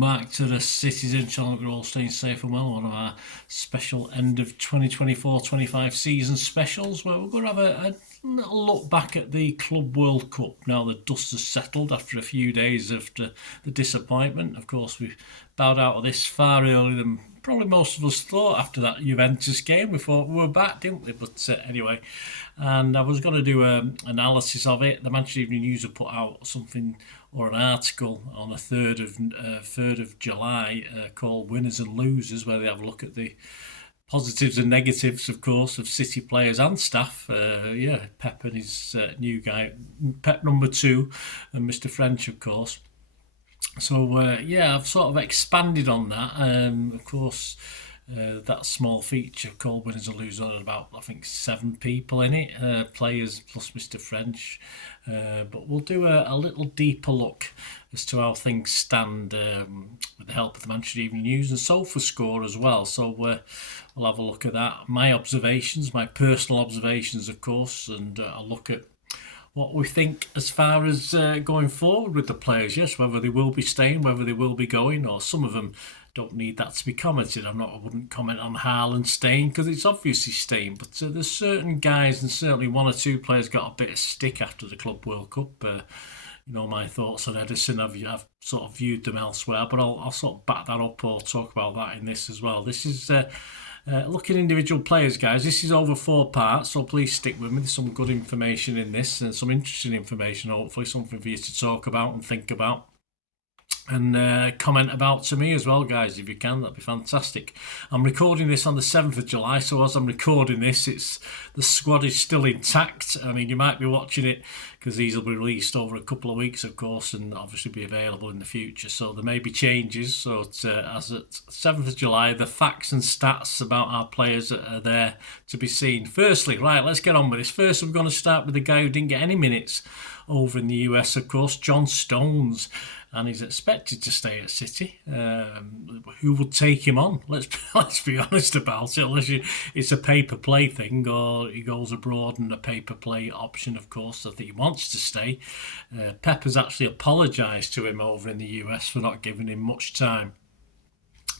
welcome back to the Citizen channel. We're all staying safe and well. One of our special end of 2024-25 season specials, where we're going to have a little look back at the Club World Cup. Now the dust has settled after a few days of the disappointment. Of course, we bowed out of this far earlier than probably most of us thought after that Juventus game. We thought we were back, didn't we? But anyway, and I was going to do an analysis of it. The Manchester Evening News have put out something or an article on the 3rd of July called Winners and Losers, where they have a look at the positives and negatives, of course, of City players and staff. Pep and his new guy, Pep number 2, and Mr. French, of course. So, I've sort of expanded on that. Of course, that small feature called Winners and Losers had about, I think, 7 people in it, players plus Mr. French. But we'll do a little deeper look as to how things stand with the help of the Manchester Evening News and Sofascore as well. So we'll have a look at that. My observations, my personal observations, of course, and I'll look at what we think as far as going forward with the players. Yes, whether they will be staying, whether they will be going, or some of them don't need that to be commented. I wouldn't comment on Haaland staying because it's obviously staying, but there's certain guys, and certainly 1 or 2 players got a bit of stick after the Club World Cup. My thoughts on Edison, I've sort of viewed them elsewhere, but I'll sort of back that up or talk about that in this as well. This is look at individual players, guys. This is over 4 parts, so please stick with me. There's some good information in this and some interesting information, hopefully something for you to talk about and think about. And comment about to me as well, guys, if you can. That'd be fantastic. I'm recording this on the 7th of July, so as I'm recording this, the squad is still intact. I mean, you might be watching it because these will be released over a couple of weeks, of course, and obviously be available in the future. So there may be changes. So as at 7th of July, the facts and stats about our players are there to be seen. Firstly, right, let's get on with this. First, we're going to start with the guy who didn't get any minutes over in the US, of course, John Stones. And he's expected to stay at City. Who would take him on? Let's be honest about it. Unless it's a pay-per-play thing, or he goes abroad and a pay-per-play option, of course, that he wants to stay. Pep has actually apologised to him over in the US for not giving him much time.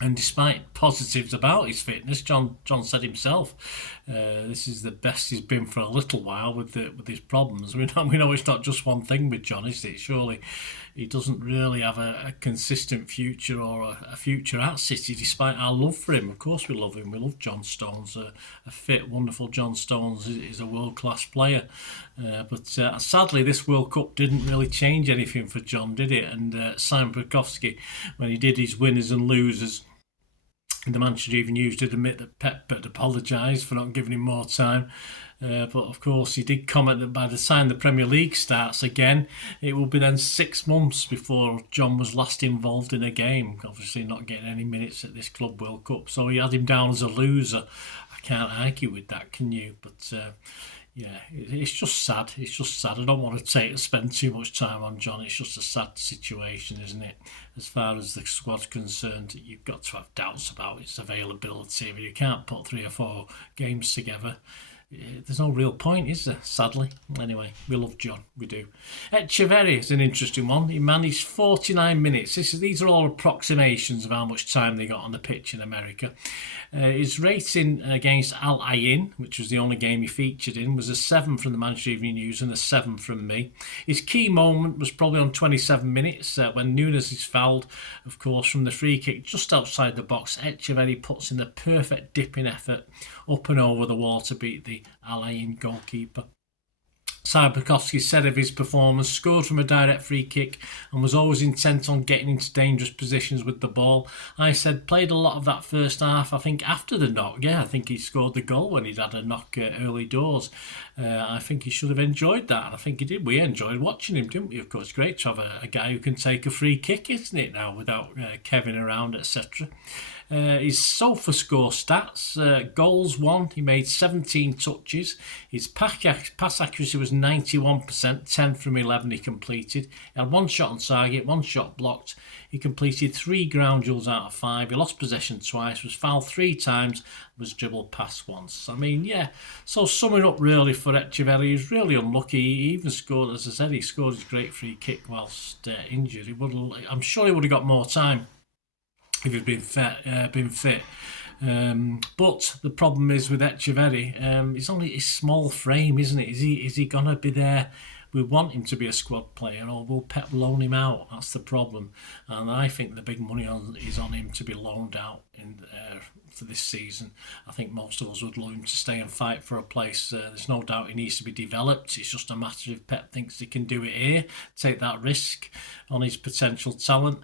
And despite positives about his fitness, John said himself, this is the best he's been for a little while with his problems. We know it's not just one thing with John, is it? Surely he doesn't really have a consistent future or a future at City, despite our love for him. Of course we love him. We love John Stones. A fit, wonderful John Stones is a world-class player. But sadly, this World Cup didn't really change anything for John, did it? And Simon Prokofsky, when he did his winners and losers, the Manchester Evening News did admit that Pep had apologised for not giving him more time. But of course, he did comment that by the time the Premier League starts again, it will be then 6 months before John was last involved in a game. Obviously, not getting any minutes at this Club World Cup. So he had him down as a loser. I can't argue with that, can you? But it's just sad. It's just sad. I don't want to spend too much time on John. It's just a sad situation, isn't it? As far as the squad's concerned, you've got to have doubts about its availability. I mean, you can't put 3 or 4 games together. There's no real point, is there? Sadly. Anyway, we love John. We do. Echeverri is an interesting one. He managed 49 minutes. These are all approximations of how much time they got on the pitch in America. His rating against Al Ain, which was the only game he featured in, was a 7 from the Manchester Evening News and a 7 from me. His key moment was probably on 27 minutes when Nunes is fouled, of course, from the free kick just outside the box. Echeverri puts in the perfect dipping effort up and over the wall to beat the Al Ain goalkeeper. Simon Prokofsky said of his performance, scored from a direct free kick and was always intent on getting into dangerous positions with the ball. I said played a lot of that first half, I think, after the knock. Yeah, I think he scored the goal when he'd had a knock early doors. I think he should have enjoyed that, and I think he did. We enjoyed watching him, didn't we? Of course, great to have a guy who can take a free kick, isn't it, now, without Kevin around, etc. His Sofascore stats, goals 1, he made 17 touches. His pass accuracy was 91%, 10 from 11 he completed. He had 1 shot on target, 1 shot blocked. He completed 3 ground duels out of 5. He lost possession twice, was fouled 3 times, was dribbled past once. I mean, yeah. So summing up really for Echeverri, he's really unlucky. He even scored, as I said, he scored his great free kick whilst injured. I'm sure he would have got more time if he'd been fit. But the problem is with Echeverri, it's only his small frame, isn't it? Is he gonna be there? We want him to be a squad player, or will Pep loan him out? That's the problem, and I think the big money is on him to be loaned out for this season. I think most of us would love him to stay and fight for a place. There's no doubt he needs to be developed. It's just a matter if Pep thinks he can do it here, take that risk on his potential talent.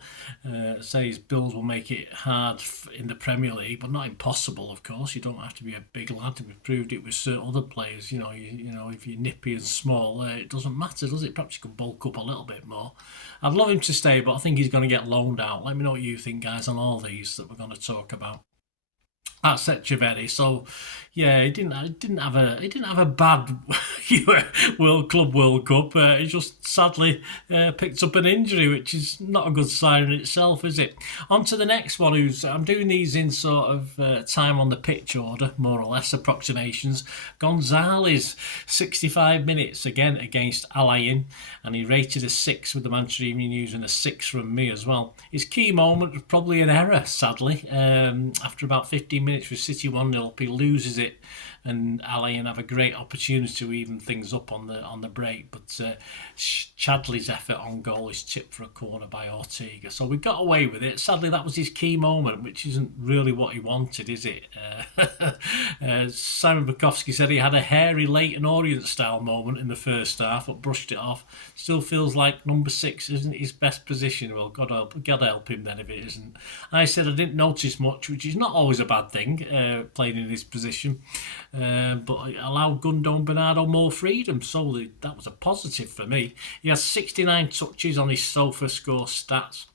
Say his bills will make it hard in the Premier League, but not impossible, of course. You don't have to be a big lad. We've proved it with certain other players. You know, if you're nippy and small, it doesn't matter, does it? Perhaps you could bulk up a little bit more. I'd love him to stay, but I think he's going to get loaned out. Let me know what you think, guys, on all these that we're going to talk about. That's Echeverri. So, yeah, he didn't have a bad World Cup. He just sadly picked up an injury, which is not a good sign in itself, is it? On to the next one. I'm doing these in sort of time on the pitch order, more or less approximations. Gonzalez, 65 minutes again against Al Ain, and he rated a 6 with the Manchester Evening News and a 6 from me as well. His key moment was probably an error, sadly. After about 15 minutes with City 1-0 up, he loses it, and Al Ain have a great opportunity to even things up on the break, but Chadley's effort on goal is tipped for a corner by Ortega, so we got away with it. Sadly, that was his key moment, which isn't really what he wanted, is it? Simon Bukowski said he had a hairy Leyton Orient style moment in the first half, but brushed it off. Still feels like number 6 isn't his best position. Well, God help him then if it isn't. I said I didn't notice much, which is not always a bad thing, playing in his position. But it allowed Gundo and Bernardo more freedom, so that was a positive for me. He has 69 touches on his Sofascore stats,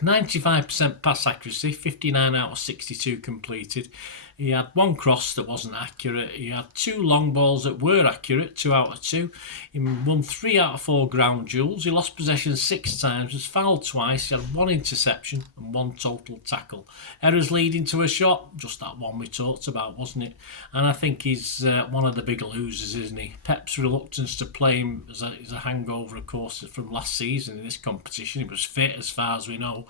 95% pass accuracy, 59 out of 62 completed. He had one cross that wasn't accurate. He had 2 long balls that were accurate, 2 out of 2. He won 3 out of 4 ground duels. He lost possession 6 times, was fouled twice. He had 1 interception and 1 total tackle. Errors leading to a shot, just that one we talked about, wasn't it? And I think he's one of the big losers, isn't he? Pep's reluctance to play him is a hangover, of course, from last season in this competition. He was fit, as far as we know.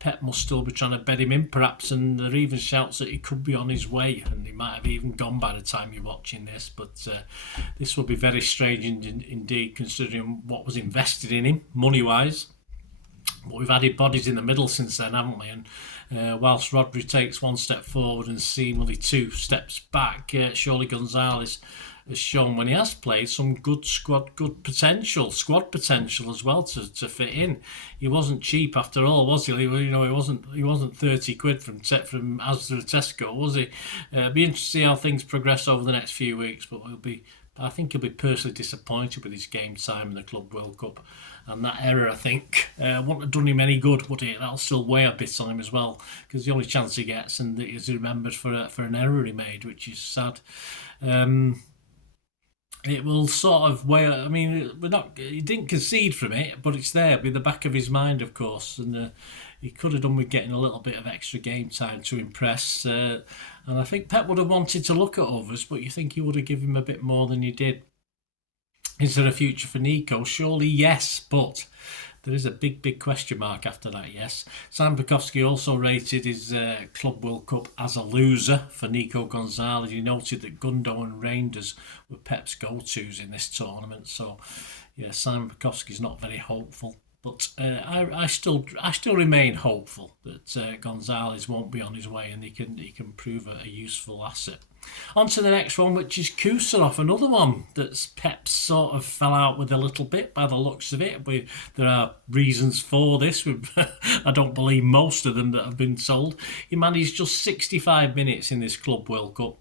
Pep must still be trying to bed him in, perhaps, and there are even shouts that he could be on his way, and he might have even gone by the time you're watching this. But this will be very strange indeed, considering what was invested in him money-wise. But we've added bodies in the middle since then, haven't we? And whilst Rodri takes 1 step forward and seemingly 2 steps back, surely Gonzalez has shown, when he has played, some good squad potential as well to fit in. He wasn't cheap after all, was he? He wasn't 30 quid from Asda to Tesco, was he? Be interesting to see how things progress over the next few weeks, but I think he'll be personally disappointed with his game time in the Club World Cup. And that error, I think, wouldn't have done him any good, would it? That'll still weigh a bit on him as well, because the only chance he gets and is remembered for an error he made, which is sad. It will sort of weigh. I mean, he didn't concede from it, but it's there in the back of his mind, of course, and he could have done with getting a little bit of extra game time to impress. And I think Pep would have wanted to look at others, but you think he would have given him a bit more than he did. Is there a future for Nico? Surely yes, but there is a big question mark after that, yes. Sam Bukowski also rated his Club World Cup as a loser for Nico Gonzalez. He noted that Gundo and Reinders were Pep's go-tos in this tournament. So, yeah, Sam Bukowski's not very hopeful. But I still remain hopeful that Gonzalez won't be on his way and he can prove a useful asset. On to the next one, which is Kusanov, another one that's Pep sort of fell out with a little bit by the looks of it. There are reasons for this. I don't believe most of them that have been told. He managed just 65 minutes in this Club World Cup,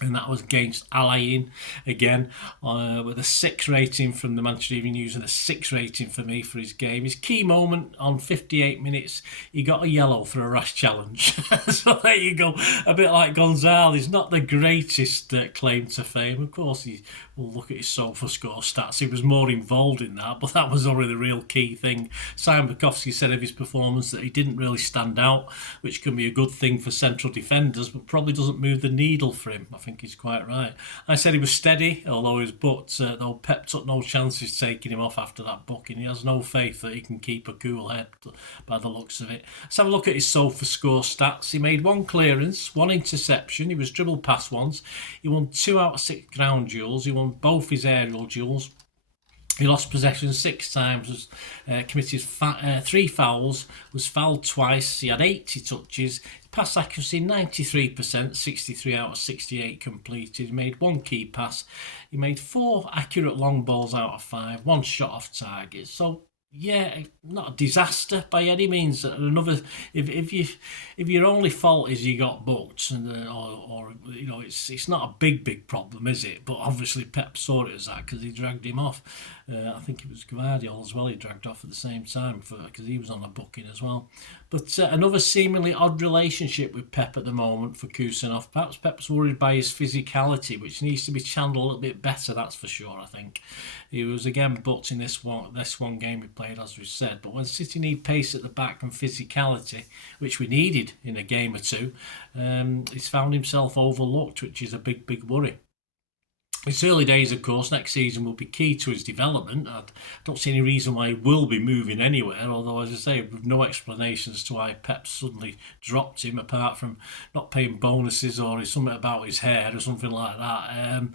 and that was against Al Ain again, with a 6 rating from the Manchester Evening News and a 6 rating for me for his game. His key moment on 58 minutes, he got a yellow for a rash challenge. So there you go, a bit like Gonzalez, not the greatest claim to fame. Of course, we'll look at his Sofascore stats. He was more involved in that, but that was already the real key thing. Simon Bukowski said of his performance that he didn't really stand out, which can be a good thing for central defenders, but probably doesn't move the needle for him. I think he's quite right. I said he was steady, although though Pep took no chances taking him off after that booking. He has no faith that he can keep a cool head by the looks of it. Let's have a look at his Sofascore stats. He made 1 clearance, 1 interception. He was dribbled past once. He won 2 out of 6 ground duels. He won both his aerial duels. He lost possession 6 times, committed 3 fouls, was fouled twice. He had 80 touches. Pass accuracy 93%, 63 out of 68 completed. He made 1 key pass. He made 4 accurate long balls out of 5, 1 shot off target. So yeah, not a disaster by any means. Another, if your only fault is you got booked, or it's not a big problem, is it? But obviously Pep saw it as that because he dragged him off. I think it was Guardiola as well. He dragged off at the same time because he was on a booking as well. But another seemingly odd relationship with Pep at the moment for Kusanov. Perhaps Pep's worried by his physicality, which needs to be channeled a little bit better. That's for sure. I think he was again booked in this one game we played, as we said. But when City need pace at the back and physicality, which we needed in a game or two, he's found himself overlooked, which is a big worry. It's early days, of course. Next season will be key to his development. I don't see any reason why he will be moving anywhere, although, as I say, with no explanation as to why Pep suddenly dropped him, apart from not paying bonuses or something about his hair or something like that.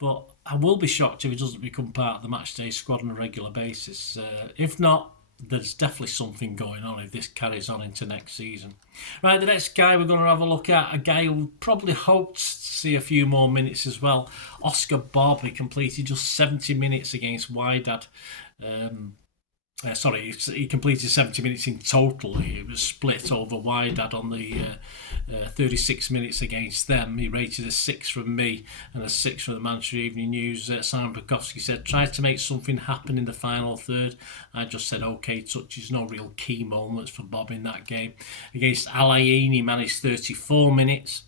But I will be shocked if he doesn't become part of the matchday squad on a regular basis. If not, there's definitely something going on if this carries on into next season. Right, the next guy we're going to have a look at, a guy who probably hoped to see a few more minutes as well, Oscar Bobb. He completed just 70 minutes against Wydad. He completed 70 minutes in total. It was split over Wydad on the 36 minutes against them. He rated a 6 from me and a 6 from the Manchester Evening News. Simon Bukowski said, tried to make something happen in the final third. I just said, okay touches, no real key moments for Bob in that game. Against Al Ain, he managed 34 minutes.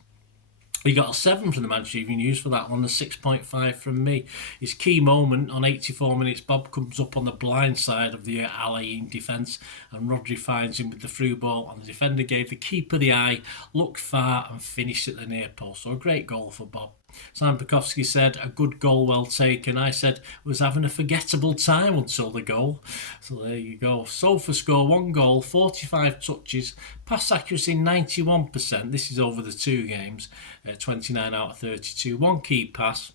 He got a 7 from the Manchester Evening News for that one, a 6.5 from me. His key moment on 84 minutes, Bob comes up on the blind side of the Al Ain defence and Rodri finds him with the through ball and the defender gave the keeper the eye, looked far and finished at the near post. So a great goal for Bob. Simon Bukowski said, a good goal well taken. I said, was having a forgettable time until the goal. So there you go. Sofascore, 1 goal, 45 touches, pass accuracy 91%. This is over the 2 games, 29 out of 32. 1 key pass,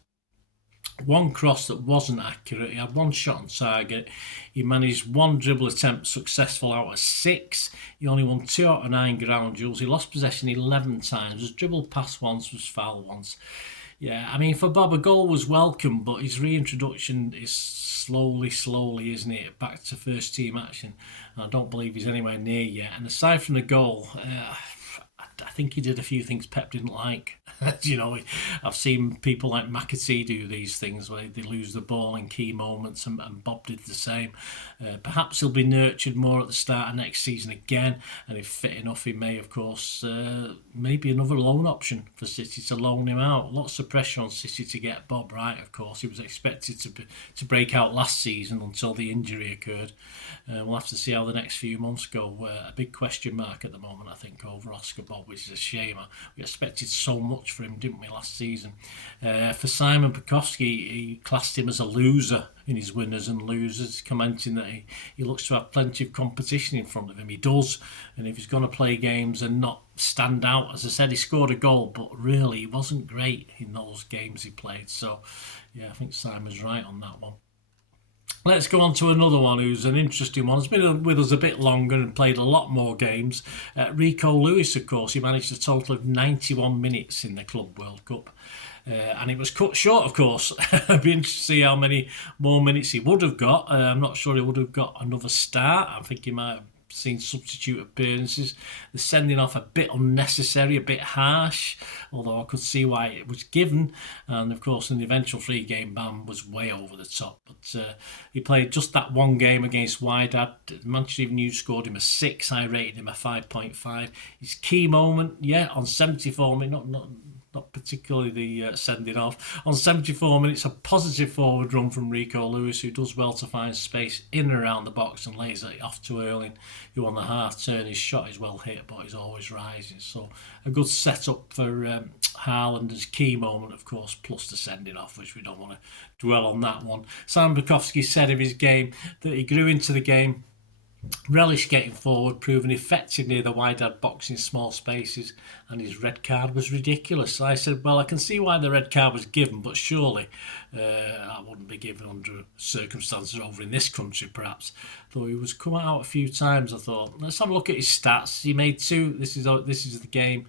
1 cross that wasn't accurate. He had 1 shot on target. He managed 1 dribble attempt successful out of 6. He only won 2 out of 9 ground duels. He lost possession 11 times. Was dribbled past once, was fouled once. Yeah, I mean, for Bob, a goal was welcome, but his reintroduction is slowly, isn't it, back to first team action. I don't believe he's anywhere near yet. And aside from the goal, I think he did a few things Pep didn't like. I've seen people like McAtee do these things where they lose the ball in key moments, and Bob did the same. Perhaps he'll be nurtured more at the start of next season again, and if fit enough, he may, of course, maybe another loan option for City to loan him out. Lots of pressure on City to get Bob right, of course. He was expected to break out last season until the injury occurred. We'll have to see how the next few months go. A big question mark at the moment, I think, over Oscar Bobb, which is a shame. We expected so much for him, didn't we, last season? For Simon Bukowski, he classed him as a loser in his winners and losers, commenting that he looks to have plenty of competition in front of him. He does, and if he's going to play games and not stand out, as I said, he scored a goal, but really he wasn't great in those games he played. So yeah, I think Simon's right on that one. Let's go on to another one who's an interesting one. He's been with us a bit longer and played a lot more games. Rico Lewis, of course, he managed a total of 91 minutes in the Club World Cup. And it was cut short, of course. I'd be interested to see how many more minutes he would have got. I'm not sure he would have got another start. I think he might have seen substitute appearances. The sending off a bit unnecessary, a bit harsh, although I could see why it was given. And of course, in the eventual 3-game ban was way over the top. But he played just that 1 game against Wydad. Manchester Evening News scored him a 6. I rated him a 5.5. His key moment, on 74 minutes, not particularly the sending off. On 74 minutes, a positive forward run from Rico Lewis, who does well to find space in and around the box and lays it off to Erling, who on the half turn, his shot is well hit, but he's always rising. So a good setup for Haaland's key moment, of course, plus the sending off, which we don't want to dwell on that one. Sam Bukowski said of his game that he grew into the game, relished getting forward, proving effective near the wide-ad box in small spaces, and his red card was ridiculous. I said, well, I can see why the red card was given, but surely that wouldn't be given under circumstances over in this country, perhaps. Though he was coming out a few times, I thought, let's have a look at his stats. He made two. This is the game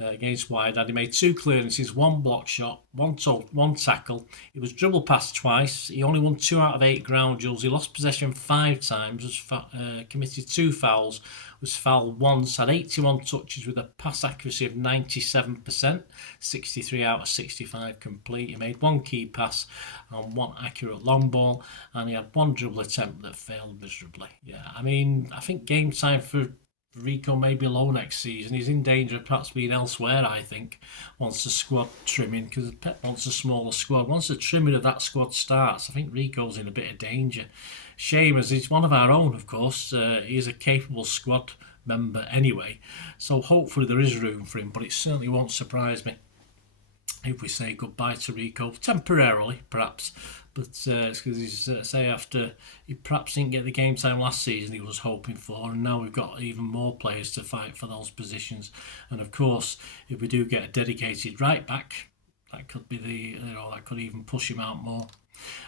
against Wydad. He made 2 clearances, 1 block shot, 1 tackle. He was dribble passed twice. He only won 2 out of 8 ground duels. He lost possession 5 times, was committed 2 fouls, was fouled once, had 81 touches with a pass accuracy of 97%, 63 out of 65 complete. He made 1 key pass and 1 accurate long ball, and he had 1 dribble attempt that failed miserably. Yeah, I mean, I think game time for Rico may be low next season. He's in danger of perhaps being elsewhere, I think, once the squad trimming, because Pep wants a smaller squad. Once the trimming of that squad starts, I think Rico's in a bit of danger. Shame, as he's one of our own, of course. He is a capable squad member anyway, so hopefully there is room for him, but it certainly won't surprise me if we say goodbye to Rico, temporarily perhaps, but it's because he's after he perhaps didn't get the game time last season he was hoping for, and now we've got even more players to fight for those positions. And of course, if we do get a dedicated right back, that could be that could even push him out more.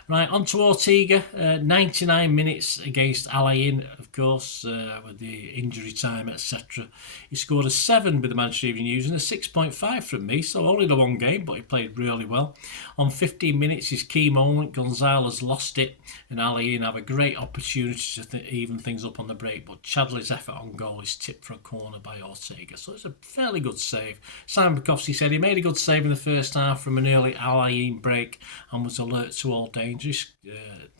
Right, on to Ortega, 99 minutes against Al Ain, of course, with the injury time, etc. He scored a 7 with the Manchester Evening News and a 6.5 from me, so only the 1 game, but he played really well. On 15 minutes, his key moment, Gonzalez lost it, and Al Ain have a great opportunity to even things up on the break, but Chadley's effort on goal is tipped for a corner by Ortega, so it's a fairly good save. Simon Bukowski said he made a good save in the first half from an early Al Ain break and was alert to all dangerous.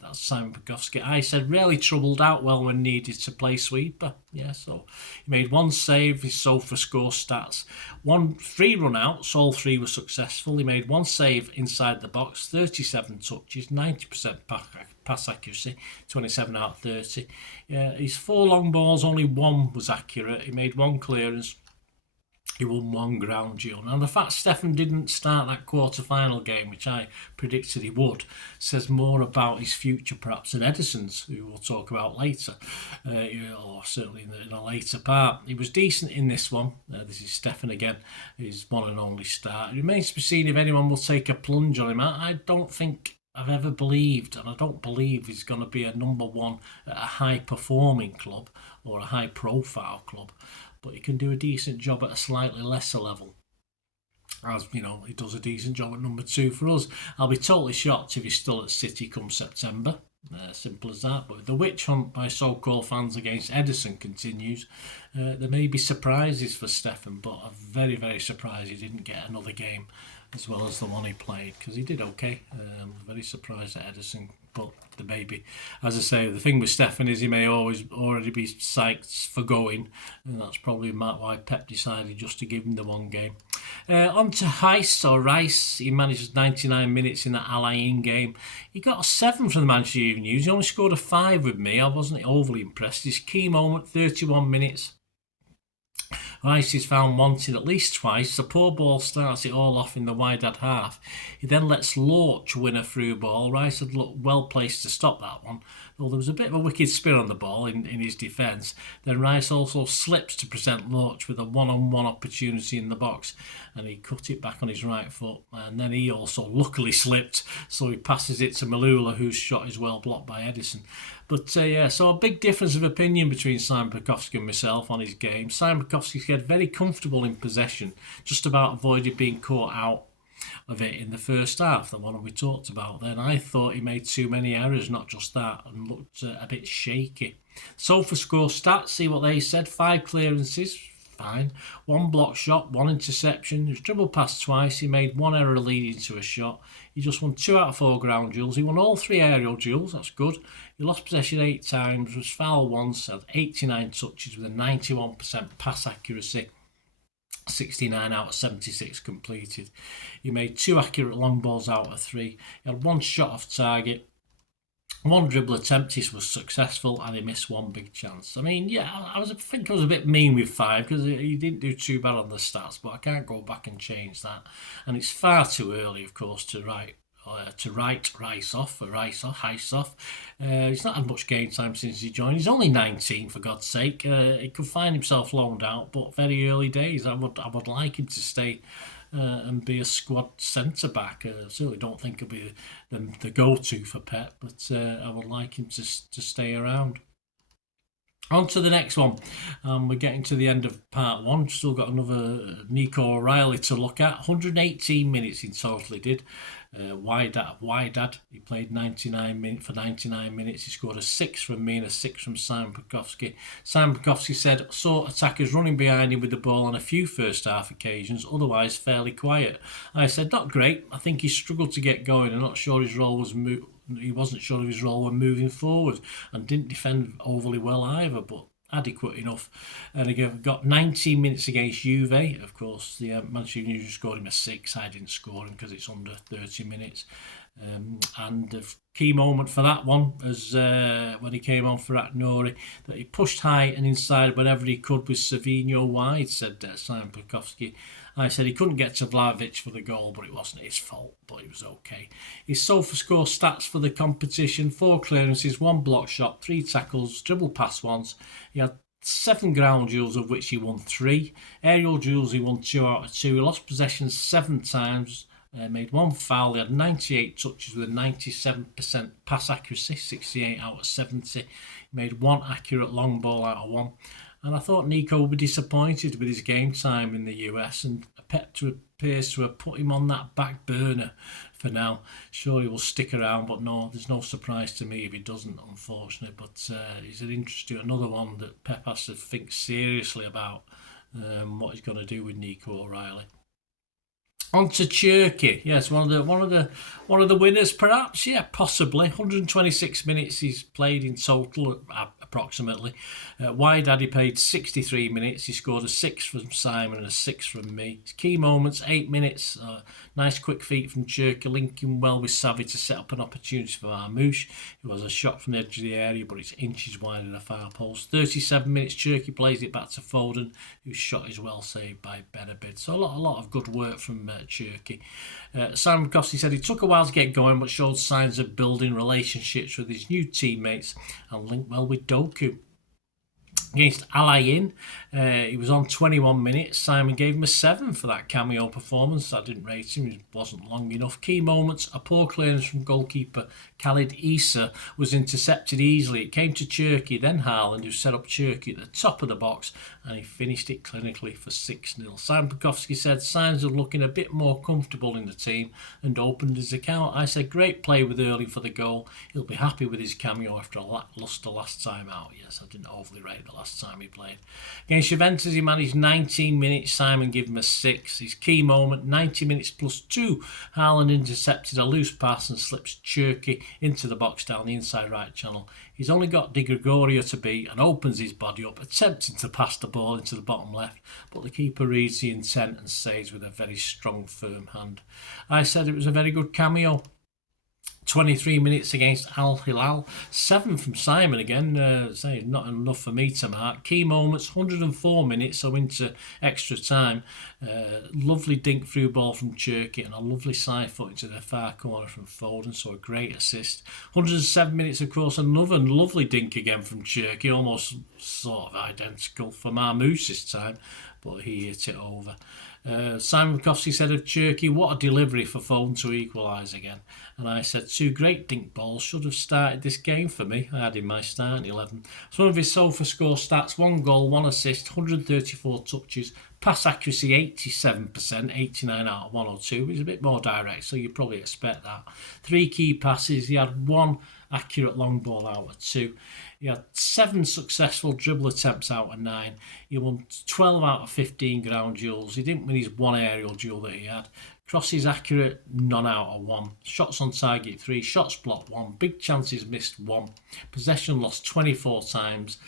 That's Simon Bukowski. I said really troubled out well when needed to play sweeper. Yeah, so he made 1 save, his Sofascore stats. 3 run-outs, all 3 were successful. He made 1 save inside the box, 37 touches, 90% pass accuracy, 27 out of 30. His 4 long balls, only 1 was accurate. He made 1 clearance. He won 1 ground duel. Now, the fact Stefan didn't start that quarter-final game, which I predicted he would, says more about his future perhaps than Ederson's, who we'll talk about later, or certainly in a later part. He was decent in this one. This is Stefan again, his one and only start. It remains to be seen if anyone will take a plunge on him. I don't think I've ever believed, and I don't believe he's going to be a number 1 at a high-performing club or a high-profile club. But he can do a decent job at a slightly lesser level. As you know, he does a decent job at number 2 for us. I'll be totally shocked if he's still at City come September. Simple as that. But the witch hunt by so-called fans against Ederson continues. There may be surprises for Stefan, but I'm very, very surprised he didn't get another game as well as the one he played, because he did okay. I'm very surprised at Ederson, but the baby, as I say, the thing with Stefan is he may already be psyched for going, and that's probably why Pep decided just to give him the 1 game. On to Rice. He managed 99 minutes in that Al Ain game. He got a 7 from the Manchester Evening News. He only scored a 5 with me. I wasn't overly impressed. His key moment, 31 minutes. Rice is found wanted at least twice. The poor ball starts it all off in the wide-ad half. He then lets Lorch win a through ball. Rice had looked well placed to stop that one, though there was a bit of a wicked spin on the ball in his defence. Then Rice also slips to present Lorch with a one-on-one opportunity in the box, and he cut it back on his right foot. And then he also luckily slipped, so he passes it to Malula, whose shot is well blocked by Ederson. But so a big difference of opinion between Simon Bukowski and myself on his game. Simon Bukowski got very comfortable in possession, just about avoided being caught out of it in the first half, the one we talked about. Then I thought he made too many errors, not just that, and looked a bit shaky. Sofascore stats, see what they said. 5 clearances, fine. 1 block shot, 1 interception. He was dribble passed twice. He made 1 error leading to a shot. He just won 2 out of 4 ground duels. He won all 3 aerial duels. That's good. He lost possession 8 times, was fouled once, had 89 touches with a 91% pass accuracy. 69 out of 76 completed. He made 2 accurate long balls out of 3. He had 1 shot off target. 1 dribble attempt he was successful, and he missed 1 big chance. I mean, yeah, I think I was a bit mean with 5 because he didn't do too bad on the stats, but I can't go back and change that. And it's far too early, of course, to write Rice off. He's not had much game time since he joined. He's only 19, for God's sake. He could find himself loaned out, but very early days. I would like him to stay and be a squad centre back. I certainly don't think he'll be the go-to for Pep, but I would like him to stay around. On to the next one. We're getting to the end of part 1. Still got another Nico O'Reilly to look at. 118 minutes in total he did. Wydad. He played 99 minutes. For 99 minutes, he scored a 6 from me and a 6 from Simon Pekowski. Simon Pekowski said, saw attackers running behind him with the ball on a few first half occasions, otherwise fairly quiet. I said, not great. I think he struggled to get going. I'm not sure his role was he wasn't sure of his role when moving forward, and didn't defend overly well either, but adequate enough. And again, got 19 minutes against Juve. Of course, the Manchester United scored him a 6. I didn't score him because it's under 30 minutes. And the key moment for that one was when he came on for Nori, that he pushed high and inside whenever he could with Savinho wide, said Simon Pekowski. I said he couldn't get to Vlahovic for the goal, but it wasn't his fault, but he was okay. His Sofascore stats for the competition: 4 clearances, 1 block shot, 3 tackles, dribble pass once. He had 7 ground duels, of which he won 3. Aerial duels, he won 2 out of 2. He lost possession 7 times. Made 1 foul. He had 98 touches with a 97% pass accuracy, 68 out of 70. He made 1 accurate long ball out of 1. And I thought Nico would be disappointed with his game time in the US, and Pep appears to have put him on that back burner for now. Sure, he will stick around, but no, there's no surprise to me if he doesn't, unfortunately. But he's another one that Pep has to think seriously about what he's going to do with Nico O'Reilly. On to Turkey. Yes, one of the winners, perhaps. Yeah, possibly. 126 minutes he's played in total, approximately. Wydad, he played 63 minutes. He scored a 6 from Simon and a 6 from me. His key moments: 8 minutes. Nice quick feet from Turkey, linking well with Savi to set up an opportunity for Marmoush. It was a shot from the edge of the area, but it's inches wide in the far post. 37 minutes. Turkey plays it back to Foden, whose shot is well saved by Benabid. So a lot of good work from Turkey. Simon Pekowski said he took a while to get going, but showed signs of building relationships with his new teammates and linked well with Doku. Against Al Ain, he was on 21 minutes. Simon gave him a 7 for that cameo performance. I didn't rate him, it wasn't long enough. Key moments: a poor clearance from goalkeeper Khalid Issa was intercepted easily. It came to Turkey, then Haaland, who set up Turkey at the top of the box, and he finished it clinically for 6-0. Simon Pekowski said signs of looking a bit more comfortable in the team and opened his account. I said great play with Erling for the goal. He'll be happy with his cameo after a lacklustre last time out. Yes, I didn't overly rate the last time he played. Against Juventus, he managed 19 minutes. Simon gave him a 6. His key moment: 90 minutes plus 2. Haaland intercepted a loose pass and slips Turkey into the box down the inside right channel. He's only got Di Gregorio to beat and opens his body up, attempting to pass the ball into the bottom left, but the keeper reads the intent and saves with a very strong, firm hand. I said it was a very good cameo. 23 minutes against Al Hilal. 7 from Simon again. Not enough for me to mark. Key moments: 104 minutes, so into extra time. Lovely dink through ball from Turkey and a lovely side foot into the far corner from Foden, so a great assist. 107 minutes, of course, another lovely dink again from Turkey, almost sort of identical for Marmoush this time, but he hit it over. Simon Pekowski said of Turkey, what a delivery for Foden to equalise again. And I said 2 great dink balls should have started this game for me. I had in my starting 11. Some of his Sofascore stats: 1 goal, 1 assist, 134 touches, pass accuracy 87%, 89 out of 102. He's a bit more direct, so you probably expect that. 3 key passes. He had 1 accurate long ball out of 2. He had 7 successful dribble attempts out of 9. He won 12 out of 15 ground duels. He didn't win his 1 aerial duel that he had. Crosses accurate, none out of 1. Shots on target 3. Shots blocked 1. Big chances missed 1. Possession lost 24 times.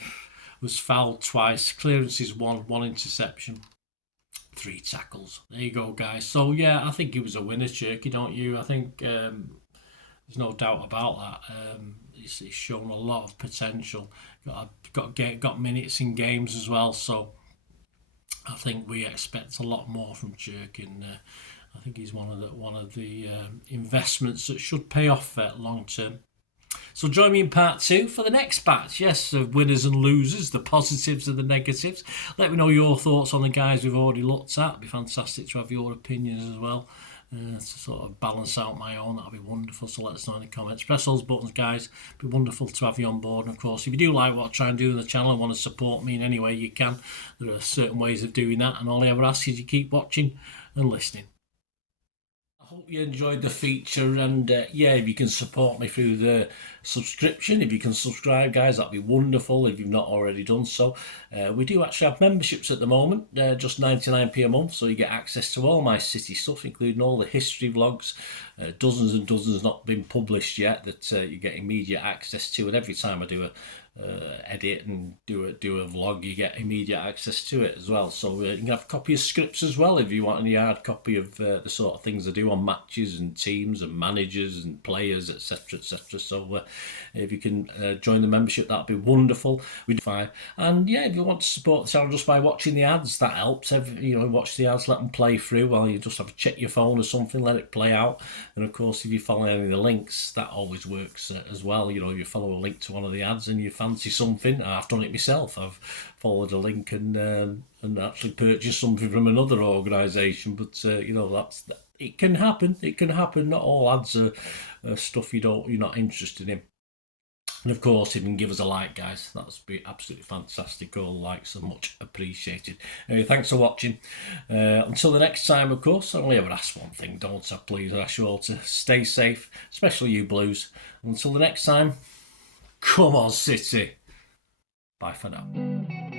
Was fouled twice. Clearances 1. 1 interception. 3 tackles. There you go, guys. So yeah, I think he was a winner, Cherky, don't you? I think there's no doubt about that. He's shown a lot of potential. Got minutes in games as well. So I think we expect a lot more from Cherky, and I think he's one of the investments that should pay off long term. So join me in part 2 for the next batch. Yes, of winners and losers, the positives and the negatives. Let me know your thoughts on the guys we've already looked at. It'd be fantastic to have your opinions as well, to sort of balance out my own. That'd be wonderful. So let us know in the comments. Press those buttons, guys. It'd be wonderful to have you on board. And of course, if you do like what I try and do on the channel and want to support me in any way you can, there are certain ways of doing that. And all I ever ask is you keep watching and listening. I hope you enjoyed the feature, and yeah, if you can support me through the subscription, if you can subscribe, guys, that'd be wonderful if you've not already done so. We do actually have memberships at the moment, just 99p a month, so you get access to all my City stuff, including all the history vlogs, dozens and dozens not been published yet that you get immediate access to, and every time I do a edit and do a vlog, you get immediate access to it as well. So you can have a copy of scripts as well if you want any hard copy of the sort of things I do on matches and teams and managers and players, etc, etc. So if you can join the membership, that'd be wonderful. We do fine. And yeah, if you want to support the channel just by watching the ads, that helps. Watch the ads, let them play through while you just have to check your phone or something, let it play out. And of course, if you follow any of the links, that always works as well. If you follow a link to one of the ads and you fancy something, I've done it myself. I've followed a link and actually purchased something from another organisation. But it can happen. It can happen. Not all ads are stuff you're not interested in. And of course, if you can give us a like, guys, that would be absolutely fantastic. All likes are much appreciated. Anyway, thanks for watching. Until the next time, of course, I only ever ask one thing, don't I? Please, I ask you all to stay safe, especially you Blues. Until the next time, come on, City. Bye for now.